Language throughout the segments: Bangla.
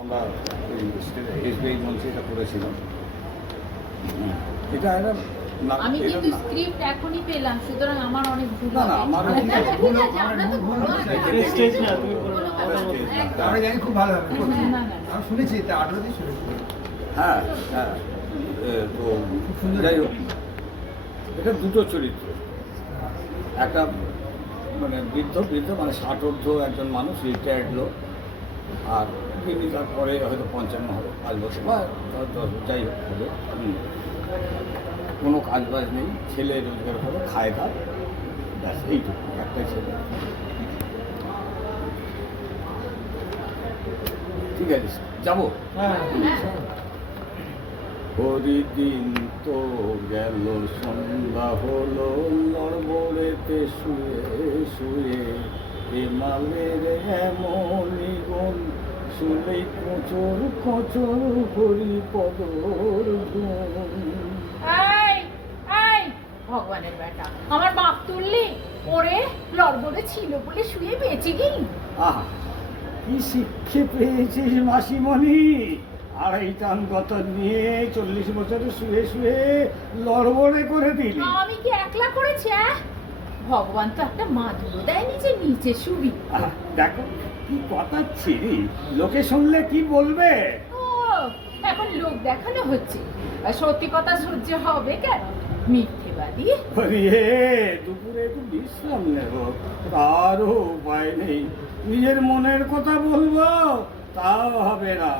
আমরা এসবিআই মঞ্চে এটা করেছিলাম। এটা একটা আমি কিন্তু স্ক্রিপ্ট এখনই পেলাম সুতরাং আমার অনেক ভুল না, আমরা ভুল স্টেজ না, তুমি। আমরা জানি খুব ভালো হবে। আমি শুনেছি এটা দিন হ্যাঁ হ্যাঁ। তো খুব সুন্দর। যাই হোক এটা দুটো চরিত্র। একটা মানে বৃদ্ধ বৃদ্ধ মানে ষাটোর্ধ একজন মানুষ রিটায়ার্ড লোক। আর তিনি তারপরে হয়তো পঞ্চান্ন হবে পাঁচ বছর। বা দশ যাই হোক হবে। কোনো কাজ বাজ নেই ছেলে রোজগার করে খায় দায় ব্যাস এইটুকু একটাই ছেলে। ঠিক আছে যাব? হরিদিন তো গেল সন্ধ্যা হলো নড়বড়েতে শুয়ে শুয়ে। এ মালের এমনই গুণ শুনে কোচর কোচর হরি পদর ভগবানের বেটা আমার বাপ তুললি? ওরে লড়বড়ে ছিল বলে শুয়ে বেঁচে গেলি আহা কি শিক্ষে পেয়েছিস মাসিমণি? আড়াই টান গত নিয়ে চল্লিশ বছরে শুয়ে শুয়ে লড়বড়ে করে দিলি। আমি কি একলা করেছি অ্যাঁ? ভগবান তো একটা মাদুরো দেয়নি যে নিচে শুবি আহা, দেখো কি কথা ছিরি লোকে শুনলে কি বলবে? ও এখন লোক দেখানো হচ্ছে। আর সত্যি কথা সহ্য হবে কেন? মিথ্যেবাদী। হরিয়ে দুপুরে একটু বিশ্রাম নেব। তারও উপায় নেই। নিজের মনের কথা বলব তাও হবে না।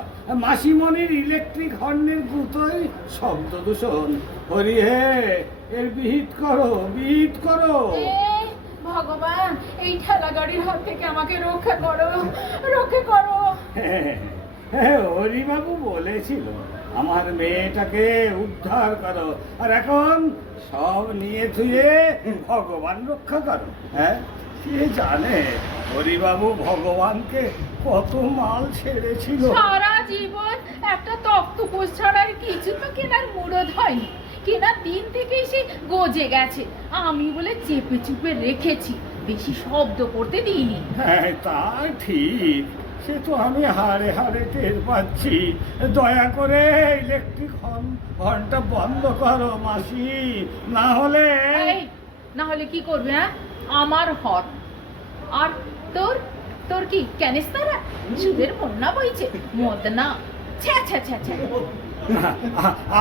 মাসিমণির ইলেকট্রিক হর্নের গুতোই শব্দ দূষণ। হরিহে এর বিহিত করো বিহিত করো। ভগবান এই ঠেলা গাড়ির হাত থেকে আমাকে রক্ষা করো রক্ষা করো। হ্যাঁ হরিবাবু বলেছিল আমার মেয়েটাকে উদ্ধার করো। আর এখন সব নিয়ে থুয়ে ভগবান রক্ষা করো হ্যাঁ? কে জানে হরিবাবু ভগবানকে কত মাল ছেড়েছিল। সারা জীবন একটা তক্তপোষ ছাড়া আর কিছু তো কেনার মুরদ হয়নি। কেনার দিন থেকেই সে গজে গেছে। আমি বলে চেপে চুপে রেখেছি। বেশি শব্দ করতে দিইনি। হ্যাঁ তা ঠিক। সে তো আমি হাড়ে হাড়ে টের পাচ্ছি। দয়া করে ইলেকট্রিক হর্ন হর্নটা বন্ধ করো মাসি। না হলে না হলে কি করবে হ্যাঁ? আমার হর আর তোর তোর কি ক্যানিস্তারা? সুদের বন্যা বইছে। মদ না। ছ্যা ছ্যা ছ্যা ছ্যা।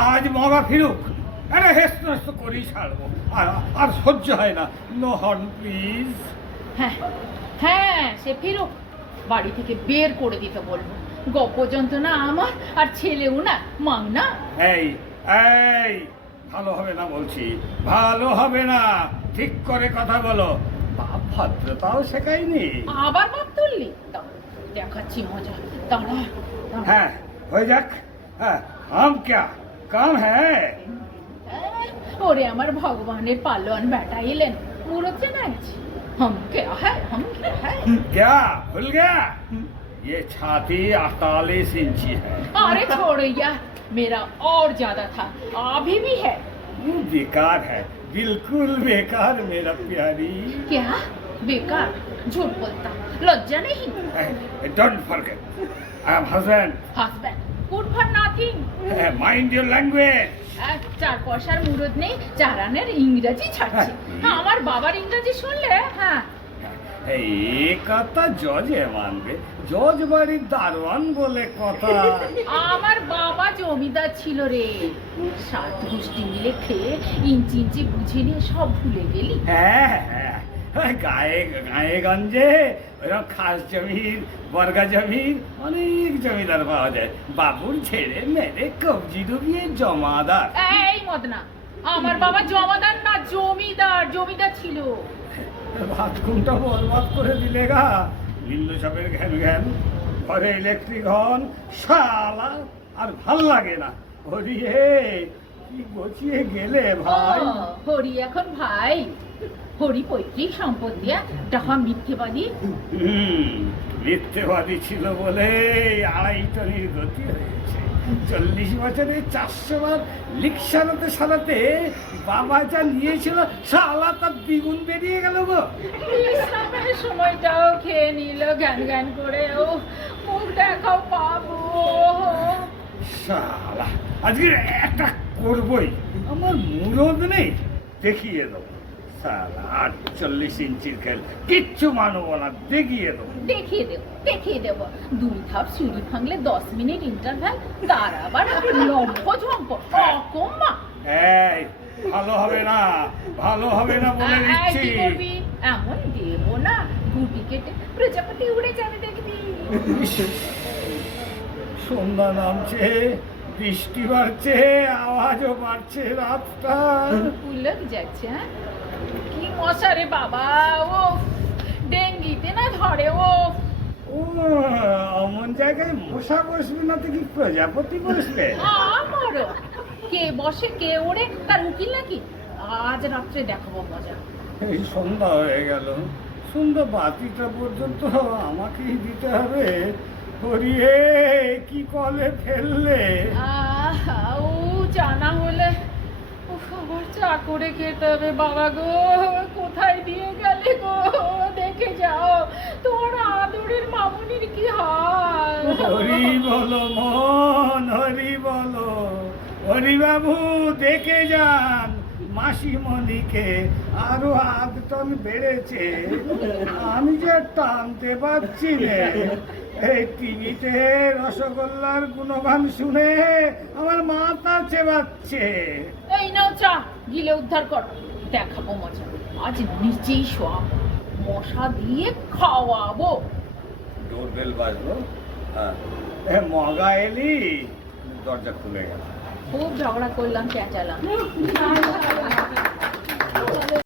আজ মগা ফিরুক। আরে হেস্ত করেই ছাড়বো। আর আর সহ্য হয় না। নো হর্ন প্লিজ হ্যাঁ হ্যাঁ সে ফিরুক। বাড়ি থেকে বের করে দিতে বলব। গপ যন্ত্রণা আমার আর ছেলেও না মাং না। এই এই ভালো হবে না বলছি। ভালো হবে না। ঠিক করে কথা বলো। বাপ ভদ্রতাও শেখায়নি। আবার বাপ তুললি? দেখাচ্ছি মজা। দাঁড়া হ্যাঁ হয়ে যাক। হ্যাঁ আম কে কাম হ্যাঁ। ওরে আমার ভগবানের পালোয়ান বেটা এলেন মুরতে নাইছি हम क्या है हम क्या है क्या भूल गया ये छाती अड़तालीस इंची है अरे छोड़ो यार मेरा और ज्यादा था अभी भी है वो बेकार है बिल्कुल बेकार मेरा प्यारी क्या बेकार झूठ बोलता लज्जा नहीं don't forget I am husband husband good for nothing mind your language চার পয়সার মুরদ নেই চারানের ইংরেজি ছাড়ছে। হ্যাঁ, আমার বাবার ইংরেজি শুনলে হ্যাঁ। এই কথা জজে মানবে। জজ বাড়ির দারোয়ান বলে কথা। আমার বাবা জমিদার ছিল রে। সাত গোষ্ঠী মিলে খেয়ে ইঞ্চি ইঞ্চি বুঝে নিয়ে সব ভুলে গেলি। হ্যাঁ হ্যাঁ। গায়ে গায়ে গঞ্জে ওরকম খাস জমির বর্গা জমির অনেক জমিদার পাওয়া যায়। বাবুর ছেড়ে মেরে কবজি ডুবিয়ে জমাদার। এই মদনা আমার বাবা জমাদার না জমিদার জমিদার ছিল। ঘুমটা বরবাদ করে দিলে গা। বিল্লু সাপের ঘ্যান ঘ্যান ঘরে ইলেকট্রিক হন শালা আর ভালো লাগে না। হে কি গচিয়ে গেলে ভাই? হরি এখন ভাই। হরি পৈতৃক সম্পত্তি টাকা মিথ্যেবাদী? হুম মিথ্যেবাদী ছিল বলে আড়াই টনির গতি হয়েছে। চল্লিশ বছরে চারশো বার লিক সারাতে সারাতে বাবা যা নিয়েছিল শালা তার দ্বিগুণ বেরিয়ে গেল গো। সময়টাও খেয়ে নিল জ্ঞান জ্ঞান করে ও মুখ দেখাও পাবো। শালা আজকে একটা করবই। আমার মুরদ নেই দেখিয়ে দেবো। শালা আটচল্লিশ ইঞ্চির খেল কিচ্ছু মানবো না দেখিয়ে দেবো। দেখিয়ে দেবো দেখিয়ে দেবো। দুই ধাপ সিঁড়ি ভাঙলে দশ মিনিট ইন্টারভ্যাল তার আবার লম্ফ ঝম্প। অকম্মা। এই ভালো হবে না ভালো হবে না বলে দিচ্ছি। এমন দেবো না। গুটি কেটে প্রজাপতি উড়ে যাবে দেখবি। সন্ধ্যা নামছে। বৃষ্টি বাড়ছে আওয়াজও বাড়ছে রাতটা পুলক যাচ্ছে হ্যাঁ? কি মশা রে বাবা ও ডেঙ্গিতে না ধরে ও ও অমন জায়গায় মশা বসবে না তো কি প্রজাপতি বসবে আমারও কে বসে কে ওড়ে তার উকিল নাকি? আজ রাত্রে দেখাবো মজা এই সন্ধ্যা হয়ে গেল। সন্ধ্যা বাতিটা পর্যন্ত আমাকেই দিতে হবে। করিয়ে কি কলে ফেললে? ও জানা হলে আবার চা করে খেতে হবে বাবা গো। কোথায় দিয়ে গেলে গো? দেখে যাও তোমার আদরের মামুনির কি হাল? হরি বলো মন হরি বলো। হরি বাবু দেখে যান মাসিমণিকে আরও আধ টন বেড়েছে। আমি যে টানতে পারছি রে এই টিভিতে রসগোল্লার গুণগান শুনে আমার মাথা চেবাচ্ছে। এই নাও চা গিলে উদ্ধার কর দেখাবো মজা। আজ নিচেই শোয়াবো মশা দিয়ে খাওয়াবো। ডোরবেল বাজলো। হ্যাঁ। এ মগা এলি? দরজা খুলে গেল। খুব ঝগড়া করলাম চেঁচালাম